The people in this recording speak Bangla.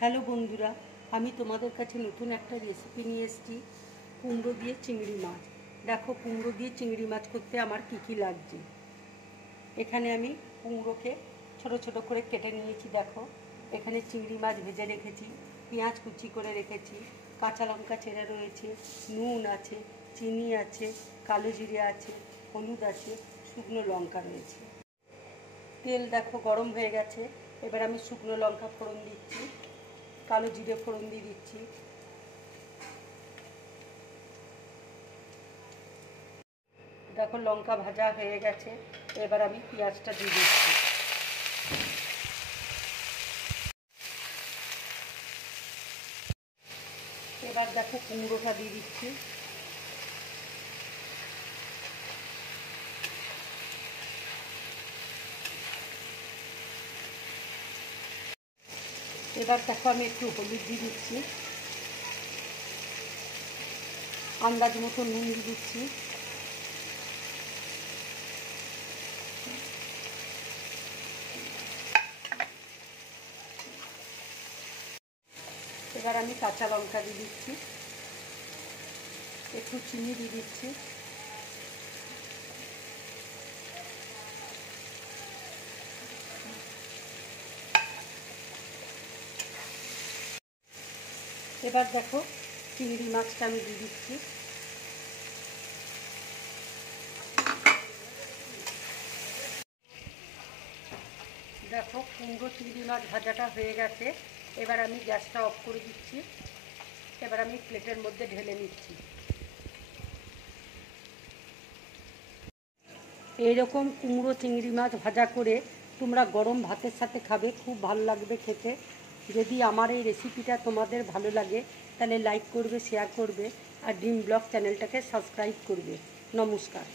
হ্যালো বন্ধুরা, আমি তোমাদের কাছে নতুন একটা রেসিপি নিয়ে এসেছি। কুমড়ো দিয়ে চিংড়ি মাছ। দেখো কুমড়ো দিয়ে চিংড়ি মাছ করতে আমার কী কী লাগছে। এখানে আমি কুমড়োকে ছোট ছোট করে কেটে নিয়েছি। দেখো এখানে চিংড়ি মাছ ভেজে রেখেছি, পেঁয়াজ কুচি করে রেখেছি, কাঁচা লঙ্কা চেরা রয়েছে, নুন আছে, চিনি আছে, কালো জিরে আছে, হলুদ আছে, শুকনো লঙ্কা রয়েছে। তেল দেখো গরম হয়ে গেছে। এবার আমি শুকনো লঙ্কা ফোড়ন দিচ্ছি, কালো জিরে ফোড়ন দিয়ে দিচ্ছি। দেখো লঙ্কা ভাজা হয়ে গেছে। এবার আমি পেঁয়াজটা দিয়ে দিচ্ছি। এবার দেখো কুমড়োটা দিয়ে দিচ্ছি। এবার দেখো আমি একটু হলুদ দিয়ে দিচ্ছি, আন্দাজ মতো নুন দিয়ে দিচ্ছি। এবার আমি কাঁচা লঙ্কা দিয়ে দিচ্ছি, একটু চিনি দিয়ে দিচ্ছি। এবার দেখো চিংড়ি মাছটা আমি দিয়ে দিচ্ছি। দেখো কুমড়ো চিংড়ি মাছ ভাজাটা হয়ে গেছে। এবার আমি গ্যাসটা অফ করে দিচ্ছি। এবার আমি প্লেটের মধ্যে ঢেলে নিচ্ছি। এইরকম কুমড়ো চিংড়ি মাছ ভাজা করে তোমরা গরম ভাতের সাথে খাবে, খুব ভালো লাগবে খেতে। যদি আমার এই রেসিপিটা তোমাদের ভালো লাগে তাহলে লাইক করবে, শেয়ার করবে আর ড্রিম ব্লগ চ্যানেলটাকে সাবস্ক্রাইব করবে। নমস্কার।